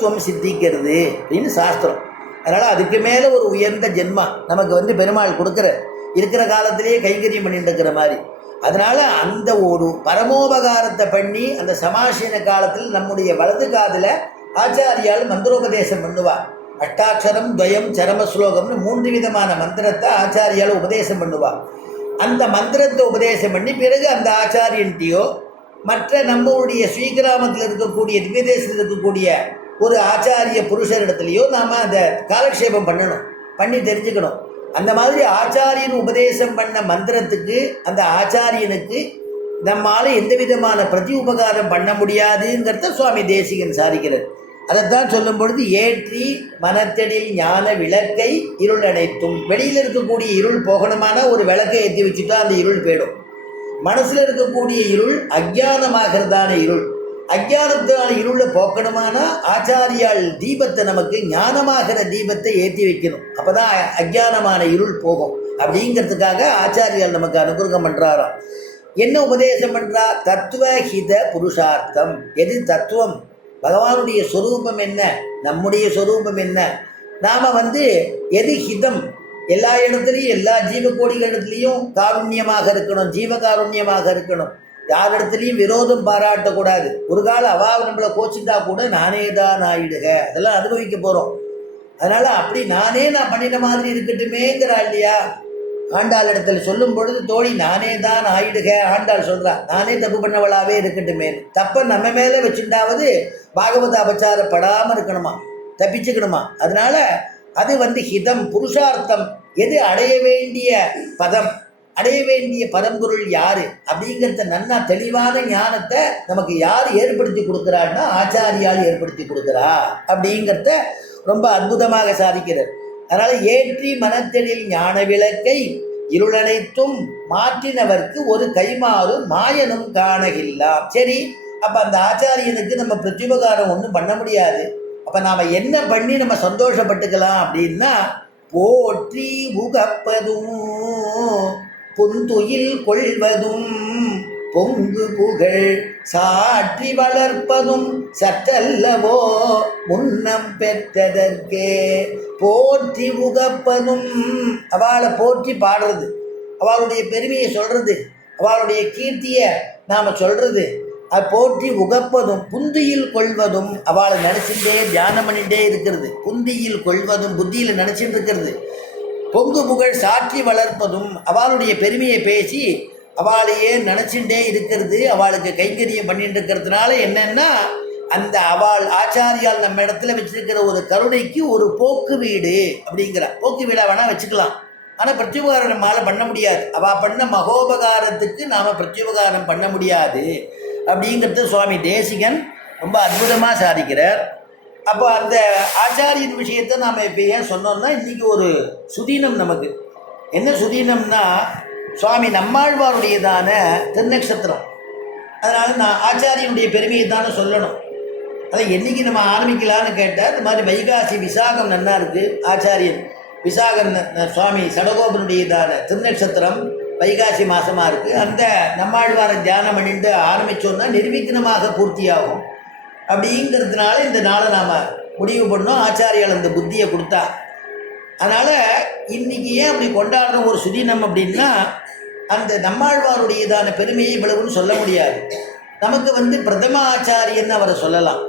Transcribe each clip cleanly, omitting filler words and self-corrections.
சித்திக்கிறது அப்படின்னு சாஸ்திரம். அதனால் அதுக்கு மேலே ஒரு உயர்ந்த ஜென்மா நமக்கு பெருமாள் கொடுக்குற இருக்கிற காலத்திலேயே கைங்கரியம் பண்ணிட்டு இருக்கிற மாதிரி. அதனால் அந்த ஒரு பரமோபகாரத்தை பண்ணி அந்த சமாசீன காலத்தில் நம்முடைய வலது காதில் ஆச்சாரியால் மந்திரோபதேசம் பண்ணுவார். அஷ்டாட்சரம் துவயம் சரம ஸ்லோகம்னு 3 விதமான மந்திரத்தை ஆச்சாரியால் உபதேசம் பண்ணுவார். அந்த மந்திரத்தை உபதேசம் பண்ணி பிறகு அந்த ஆச்சாரியன்ட்டையோ மற்ற நம்மளுடைய ஸ்ரீகிராமத்தில் இருக்கக்கூடிய திவ்யதேசத்தில் இருக்கக்கூடிய ஒரு ஆச்சாரிய புருஷரிடத்துலையோ நாம் அந்த காலக்ஷேபம் பண்ணி தெரிஞ்சுக்கணும். அந்த மாதிரி ஆச்சாரியன் உபதேசம் பண்ண மந்திரத்துக்கு அந்த ஆச்சாரியனுக்கு நம்மால் எந்த விதமான பிரதி உபகாரம் பண்ண முடியாதுங்கிறத சுவாமி தேசிகன் சாதிக்கிறார். அதைத்தான் சொல்லும் பொழுது ஏற்றி மனத்தடில் ஞான விளக்கை இருள் அனைத்தும். வெளியில் இருக்கக்கூடிய இருள் போகணுமான ஒரு விளக்கை ஏற்றி வச்சுட்டா அந்த இருள் போயிடும். மனசில் இருக்கக்கூடிய இருள் அஜ்ஞானமாகிறதான இருள், அஜ்ஞானத்தான இருளை போக்கணுமானா ஆச்சாரியால் தீபத்தை நமக்கு ஞானமாகிற தீபத்தை ஏற்றி வைக்கணும். அப்போ தான் அஜ்ஞானமான இருள் போகும். அப்படிங்கிறதுக்காக ஆச்சாரியால் நமக்கு அனுகிரகம் பண்ணுறாராம். என்ன உபதேசம் பண்ணுறா? தத்துவ ஹித புருஷார்த்தம். எது தத்துவம்? பகவானுடைய சொரூபம் என்ன, நம்முடைய சொரூபம் என்ன, நாம் எது ஹிதம், எல்லா இடத்துலையும் எல்லா ஜீவகோடிகளிடத்துலையும் காருண்யமாக இருக்கணும், ஜீவகாருண்யமாக இருக்கணும். யார் இடத்துலையும் விரோதம் பாராட்டக்கூடாது. ஒரு கால அவாவை நம்மளை கோச்சிட்டா கூட நானே தான் ஆயிடுக, அதெல்லாம் அனுபவிக்க போகிறோம். அதனால் அப்படி நான் பண்ணின மாதிரி இருக்கட்டுமேங்கிறா இல்லையா? ஆண்டாள் இடத்துல சொல்லும் பொழுது தோழி நானே தான் ஆயிடுக, ஆண்டாள் சொல்கிறா நானே தப்பு பண்ணவளாவே இருக்கட்டுமே. தப்பை நம்ம மேலே வச்சுட்டாவது பாகவத அபச்சாரப்படாமல் இருக்கணுமா, தப்பிச்சுக்கணுமா. அதனால அது ஹிதம் புருஷார்த்தம். எது அடைய வேண்டிய பதம், அடைய வேண்டிய பரம்பொருள் யாரு அப்படிங்கிறத நன்னா தெளிவான ஞானத்தை நமக்கு யார் ஏற்படுத்தி கொடுக்குறாருன்னா ஆச்சாரியால் ஏற்படுத்தி கொடுக்குறா அப்படிங்கிறத ரொம்ப அற்புதமாக சாதிக்கிறார். அதனால் ஏற்றி மனத்தெளில் ஞான விளக்கை இருளனைத்தும் மாற்றினவர்க்கு ஒரு கைமாறு மாயனும் காணகில்லாம். சரி, அப்போ அந்த ஆச்சாரியனுக்கு நம்ம பிரத்யுபகாரம் ஒன்றும் பண்ண முடியாது. அப்போ நாம் என்ன பண்ணி நம்ம சந்தோஷப்பட்டுக்கலாம் அப்படின்னா, போற்றி உகப்பதும் புந்துயில் கொள்வதும் பொங்கு புகழ் சாற்றி வளர்ப்பதும் சற்றல்லவோ முன்னம் பெற்றதற்கே. போற்றி உகப்பதும், அவளை போற்றி பாடுறது, அவளுடைய பெருமையை சொல்கிறது, அவளுடைய கீர்த்தியை நாம் சொல்கிறது. அது போற்றி உகப்பதும் புந்தியில் கொள்வதும், அவளை நினச்சிட்டே தியானம் பண்ணிகிட்டே இருக்கிறது. புந்தியில் கொள்வதும் புத்தியில் நினச்சிட்டு இருக்கிறது. பொங்கு புகழ் சாற்றி வளர்ப்பதும், அவளுடைய பெருமையை பேசி அவளையே நினச்சிட்டே இருக்கிறது. அவளுக்கு கைங்கரியம் பண்ணிட்டு இருக்கிறதுனால என்னென்னா, அந்த அவள் ஆச்சாரியால் நம்ம இடத்துல வச்சிருக்கிற ஒரு கருணைக்கு ஒரு போக்கு வீடு அப்படிங்கிற போக்கு வீடாக வேணால் வச்சுக்கலாம். ஆனால் பிரத்யுபகாரம் நம்மளால் பண்ண முடியாது. அவள் பண்ண மகோபகாரத்துக்கு நாம் பிரத்யுபகாரம் பண்ண முடியாது அப்படிங்கிறது சுவாமி தேசிகன் ரொம்ப அற்புதமாக சாதிக்கிறார். அப்போ அந்த ஆச்சாரியின் விஷயத்தை நாம் இப்போ ஏன் சொன்னோம்னா, இன்றைக்கி ஒரு சுதீனம் நமக்கு என்ன சுதீனம்னா, சுவாமி நம்மாழ்வாருடையதான திருநக்ஷத்திரம். அதனால் நான் ஆச்சாரியனுடைய பெருமையை தானே சொல்லணும். அதை என்றைக்கு நம்ம ஆரம்பிக்கலான்னு கேட்டால், இந்த மாதிரி வைகாசி விசாகம் நன்னா இருக்குது. ஆச்சாரியன் விசாகன் சுவாமி சடகோபனுடையதான திருநக்ஷத்திரம் வைகாசி மாதமாக இருக்குது. அந்த நம்மாழ்வாரை தியானம் பண்ணிட்டு ஆரம்பித்தோன்னா நிர்விக்னமாக பூர்த்தியாகும். அப்படிங்கிறதுனால இந்த நாளை நாம் முடிவு பண்ணோம். ஆச்சாரியால் அந்த புத்தியை கொடுத்தா. அதனால் இன்றைக்கி ஏன் அப்படி கொண்டாடுறோம் ஒரு சுதீனம் அப்படின்னா, அந்த நம்மாழ்வாருடையதான பெருமையை இவ்வளவுன்னு சொல்ல முடியாது. நமக்கு பிரதம ஆச்சாரியன்னு அவரை சொல்லலாம்,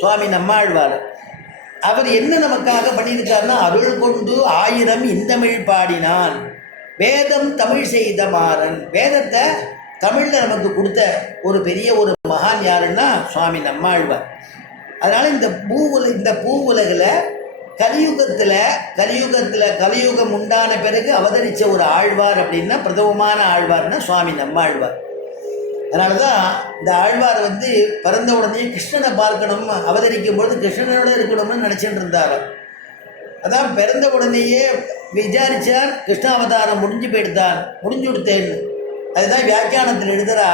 சுவாமி நம்மாழ்வார். அவர் என்ன நமக்காக பண்ணியிருக்காருன்னா, அருள் கொண்டு 1000 இந்தமிழ் பாடினான், வேதம் தமிழ் செய்த மாறன். வேதத்தை தமிழில் நமக்கு கொடுத்த ஒரு பெரிய ஒரு மகான் யாருன்னா சுவாமி நம்மாழ்வார். அதனால் இந்த பூவுலகில் கலியுகம் உண்டான பிறகு அவதரித்த ஒரு ஆழ்வார் அப்படின்னா பிரதமமான ஆழ்வார்னா சுவாமி நம்மாழ்வார். அதனால தான் இந்த ஆழ்வார் பிறந்த உடனே கிருஷ்ணனை பார்க்கணும், அவதரிக்கும் பொழுது கிருஷ்ணனோட இருக்கணும்னு நினச்சிட்டு இருந்தார். அதான் பிறந்த உடனேயே விசாரித்தார், கிருஷ்ணாவதாரம் முடிஞ்சு கொடுத்தேன்னு. அதுதான் வியாக்கியானத்தில் எழுதுகிறா,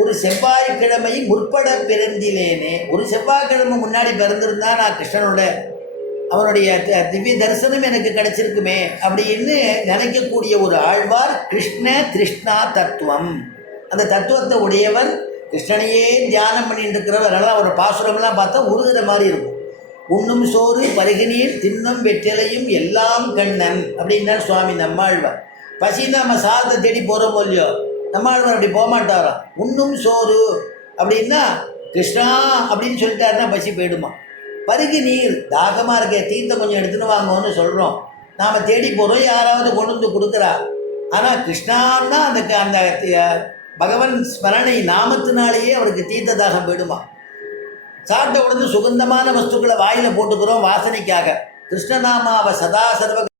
ஒரு செவ்வாய்க்கிழமை முற்பட பிறந்திலேனே. ஒரு செவ்வாய்க்கிழமை முன்னாடி பிறந்திருந்தா நான் கிருஷ்ணனோட அவனுடைய திவ்ய தரிசனம் எனக்கு கிடைச்சிருக்குமே அப்படின்னு நினைக்கக்கூடிய ஒரு ஆழ்வார். கிருஷ்ணா தத்துவம், அந்த தத்துவத்தை உடையவர், கிருஷ்ணனையே தியானம் பண்ணிட்டு இருக்கிறவர். அதனால் அவர் பாசுரம்லாம் பார்த்தா உருகிற மாதிரி இருக்கும். உண்ணும் சோறு பருகு நீர் தின்னும் வெற்றிலையும் எல்லாம் கண்ணன் அப்படின்னா சுவாமி நம்மாழ்வார். பசின்னு நம்ம சாதத்தை தேடி போகிறோமோ இல்லையோ, நம்மாழ்வார் அப்படி போகமாட்டாராம். உண்ணும் சோறு அப்படின்னா கிருஷ்ணா அப்படின்னு சொல்லிட்டாருன்னா பசி போயிடுமா. பருகு நீர், தாகமாக இருக்க தீர்த்தம் கொஞ்சம் எடுத்துன்னு வாங்கன்னு சொல்கிறோம், நாம் தேடி போகிறோம், யாராவது கொண்டு வந்து கொடுக்குறா. ஆனால் கிருஷ்ணான்னா அந்த பகவன் ஸ்மரணை நாமத்தினாலேயே அவருக்கு தீர்த்த தாகம் போயிடுமா. சாப்பிட்ட உடனே சுகந்தமான வஸ்துக்களை வாயில் போட்டுக்கிறோம் வாசனைக்காக. கிருஷ்ணநாமாவை சதா சர்வ